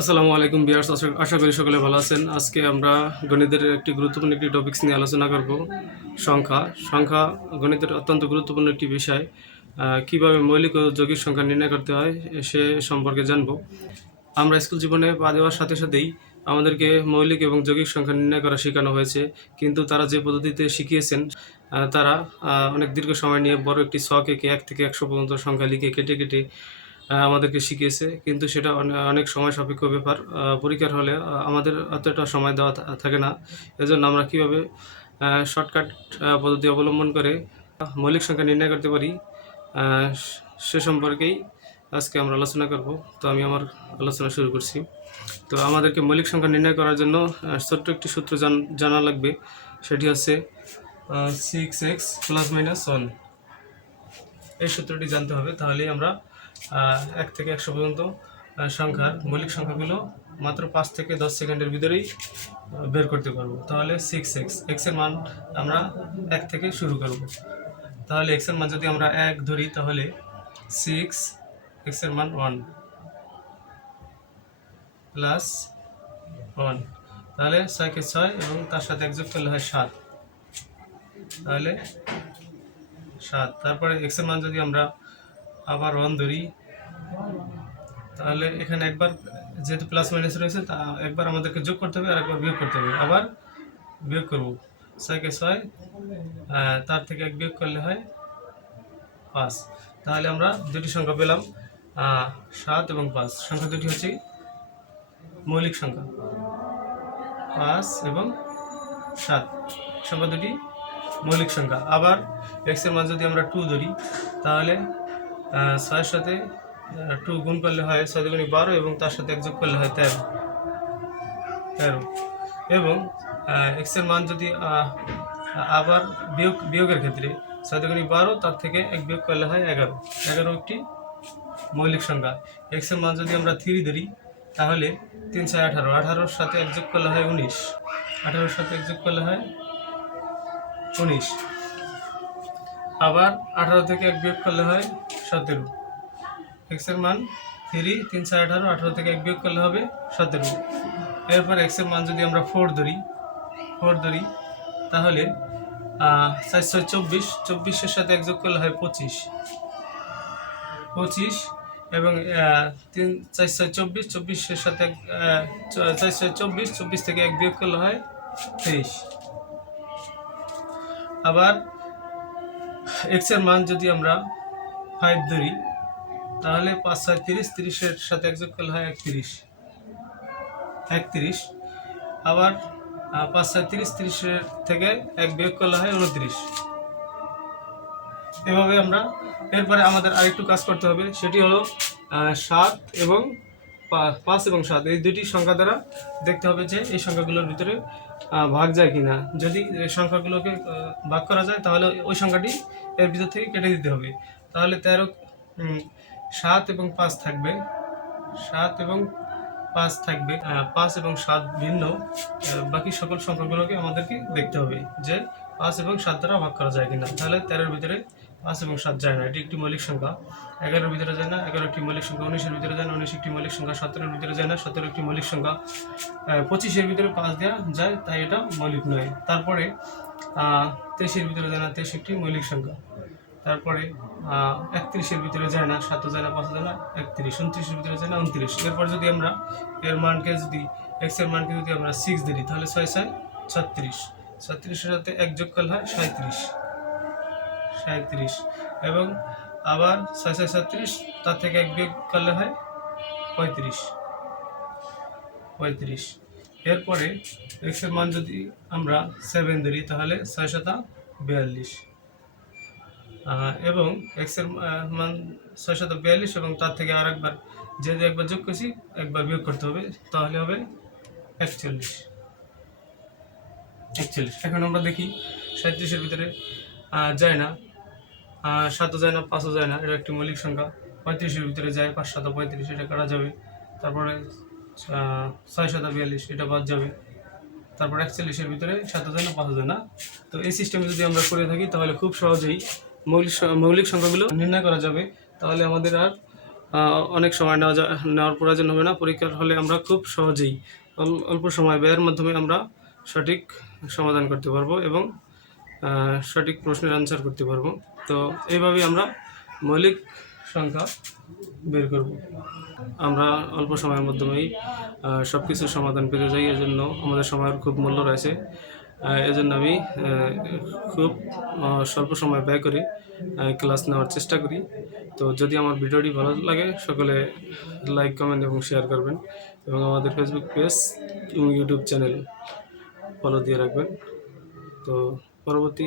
আসসালামু আলাইকুম ভিউয়ার্স, আশা করি সকলে ভালো আছেন। আজকে আমরা গণিতের একটি গুরুত্বপূর্ণ একটি টপিকস নিয়ে আলোচনা করব। সংখ্যা সংখ্যা গণিতের অত্যন্ত গুরুত্বপূর্ণ একটি বিষয়। কিভাবে মৌলিক ও যৌগিক সংখ্যা নির্ণয় করতে হয় সে সম্পর্কে জানব। আমরা স্কুল জীবনে পা দেওয়ার সাথে সাথেই আমাদেরকে মৌলিক এবং যৌগিক সংখ্যা নির্ণয় করা শেখানো হয়েছে, কিন্তু তারা যে পদ্ধতিতে শিখিয়েছেন তারা অনেক দীর্ঘ সময় নিয়ে বড় একটি ছক এঁকে 1 থেকে 100 পর্যন্ত সংখ্যা লিখে কেটে কেটে আমাদেরকে শিখিয়েছে, কিন্তু সেটা অনেক সময় সাপেক্ষ ব্যাপার। পরীক্ষার হলে আমাদের অতটা সময় দেওয়া থাকে না। এজন্য আমরা কীভাবে শর্টকাট পদ্ধতি অবলম্বন করে মৌলিক সংখ্যা নির্ণয় করতে পারি সে সম্পর্কেই আজকে আমরা আলোচনা করব। তো আমি আমার আলোচনা শুরু করছি। তো আমাদেরকে মৌলিক সংখ্যা নির্ণয় করার জন্য ছোট্ট একটি সূত্র জানা লাগবে। সেটি হচ্ছে 6x ± 1। এই সূত্রটি জানতে হবে, তাহলেই আমরা 1 থেকে 100 পর্যন্ত সংখ্যার মৌলিক সংখ্যাগুলো মাত্র 5 থেকে 10 সেকেন্ডের ভিতরেই বের করতে পারবো। তাহলে 6x, x এর মান আমরা 1 থেকে শুরু করব। তাহলে x এর মান যদি আমরা 1 ধরি, তাহলে 6, x এর মান 1 প্লাস 1, তাহলে 6 কে 6 এবং তার সাথে 1 যোগ করলে হয় 7, তাহলে 7। তারপরে x এর মান যদি আমরা আবার 1 ধরি, তাহলে এখানে একবার যেহেতু প্লাস মাইনাস রয়েছে, তা একবার আমাদেরকে যোগ করতে হবে আর একবার বিয়োগ করতে হবে। আবার বিয়োগ করব, 6 কে 6, তার থেকে 1 বিয়োগ করলে হয় 5। তাহলে আমরা দুটি সংখ্যা পেলাম, 7 এবং 5। সংখ্যা দুটি হচ্ছে মৌলিক সংখ্যা, 5 এবং 7 সংখ্যা দুটি মৌলিক সংখ্যা। আবার x এর মান যদি আমরা 2 ধরি, তাহলে 6 সাথে 2 গুণ করলে হয় 6 দুগুণে 12 এবং তার সাথে 1 যোগ করলে হয় 13। এবং x এর মান যদি আবার বিয়োগের ক্ষেত্রে 6 দুগুণে 12, তার থেকে 1 বিয়োগ করলে হয় 11 একটি মৌলিক সংখ্যা। x এর মান যদি আমরা 3 ধরি, তাহলে 3 6 18, 18 সাথে 1 যোগ করলে হয় 19, 18 সাথে 1 যোগ করলে হয় 19। আবার 18 থেকে 1 বিয়োগ করলে হয় 17। x এর মান 3, 3 6 18, 18 থেকে 1 বিয়োগ করলে হবে 17। এরপর x এর মান যদি আমরা 4 ধরি, তাহলে 4 6 24, 24 এর সাথে 1 যোগ করলে হয় 25 এবং 3 4 6 24, 24 এর সাথে 4 6 24, 24 থেকে 1 বিয়োগ করলে হয় 23। আবার x এর মান যদি আমরা 5 ধরি, তাহলে 5 6 30, 30 এর সাথে 1 যোগ করলে হয় 31। আবার 5 6 30, 30 এর থেকে 1 বিয়োগ করলে হয় 29। এভাবে আমরা এরপরে আমাদের আরেকটু কাজ করতে হবে, সেটি হলো 7 এবং 5 এবং 7 এই দুটি সংখ্যা দ্বারা দেখতে হবে যে এই সংখ্যাগুলোর ভিতরে ভাগ যায় কিনা। যদি সংখ্যাগুলোকে ভাগ করা যায়, তাহলে ওই সংখ্যাটি এর ভিতর থেকে কেটে দিতে হবে। তাহলে 7 এবং 5 থাকবে, 7 এবং 5 থাকবে, 5 এবং 7 ভিন্ন। বাকি সকল সংখ্যাগুলোকে আমাদেরকে দেখতে হবে যে 5 এবং 7 দ্বারা ভাগ করা যায় কিনা। তাহলে 13 এর ভিতরে 5 এবং 7 যায় না, এটি একটি মৌলিক সংখ্যা। 11 এর ভিতরে যায় না, 11 একটি মৌলিক সংখ্যা। 19 এর ভিতরে যায় না, 19 একটি মৌলিক সংখ্যা। 17 এর ভিতরে যায় না, 17 একটি মৌলিক সংখ্যা। 25 এর ভিতরে 5 দেওয়া যায়, তাই এটা মৌলিক নয়। তারপরে 23 এর ভিতরে যায় না, 23 একটি মৌলিক সংখ্যা। তারপরে 31 এর ভিতরে যায় না, 7 যায় না, 5 যায় না, 31। 29 এর ভিতরে যায় না, 29। এরপর যদি আমরা এর মানকে যদি x এর মানকে যদি আমরা 6 ধরি, তাহলে 6 6 36, 36 এর সাথে 1 যোগ করলে হয় 37। এবং আবার 6 6 37, তার থেকে 1 বিয়োগ করলে হয় 35। এরপরে x এর মান যদি আমরা 7 ধরি, তাহলে 6 7 42। এবং x এর মান 6 7 42 এবং তার থেকে আর একবার যেহেতু একবার যোগ করছি, একবার বিয়োগ করতে হবে, তাহলে হবে 41। এখন আমরা দেখি 37 এর ভিতরে যায় না, 7 যায় না, 5 যায় না, এটা একটি মৌলিক সংখ্যা। 35 এর ভিতরে যায়, 5 7 35, এটা কাটা যাবে। তারপরে 6 7 42, এটা বাদ যাবে। তারপর 41 এর ভিতরে 7 যায় না, 5 যায় না। তো এই সিস্টেমে যদি আমরা করে থাকি, তাহলে খুব সহজেই মৌলিক সংখ্যাগুলো নির্ণয় করা যাবে। তাহলে আমাদের আর অনেক সময় নেওয়ার প্রয়োজন হবে না। পরীক্ষার হলে আমরা খুব সহজেই অল্প সময় ব্যয়ের মাধ্যমে আমরা সঠিক সমাধান করতে পারবো এবং সঠিক প্রশ্নের আনসার করতে পারবো। তো এইভাবেই আমরা মৌলিক সংখ্যা বের করব। আমরা অল্প সময়ের মাধ্যমেই সব কিছুর সমাধান পেতে যাই, এজন্য আমাদের সময়ের খুব মূল্য রয়েছে। এজন্য আমি খুব স্বল্প সময় ব্যয় করে ক্লাস নেওয়ার চেষ্টা করি। তো যদি আমার ভিডিওটি ভালো লাগে সকলে লাইক, কমেন্ট এবং শেয়ার করবেন এবং আমাদের ফেসবুক পেজ এবং ইউটিউব চ্যানেল ফলো দিয়ে রাখবেন। তো পরবর্তী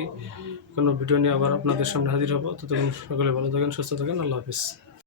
কোনো ভিডিও নিয়ে আবার আপনাদের সামনে হাজির হব। ততক্ষণ সকলে ভালো থাকেন, সুস্থ থাকেন। আল্লাহ হাফিজ।